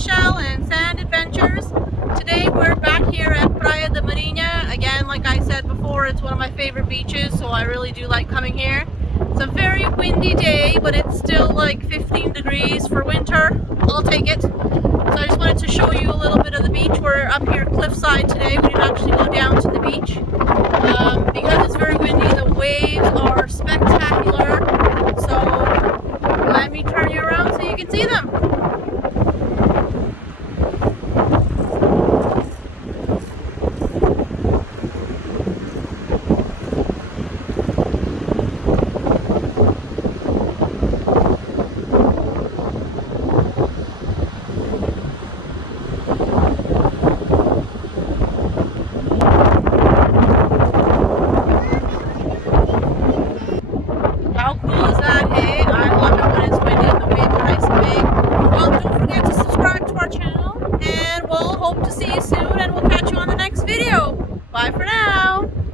seashell and sand adventures. Today we're back here at Praia da Marinha. Again, like I said before, it's one of my favorite beaches, so I really do like coming here. It's a very windy day, but it's still like 15 degrees for winter. I'll take it. So I just wanted to show you a little bit of the beach. We're up here cliffside today. We didn't actually go down to the beach. Because it's very windy, the waves are spectacular. So let me turn you around so you can see them. How cool is that, hey? I love it when it's windy and the waves are nice and big. Well, don't forget to subscribe to our channel, and we'll hope to see you soon, and we'll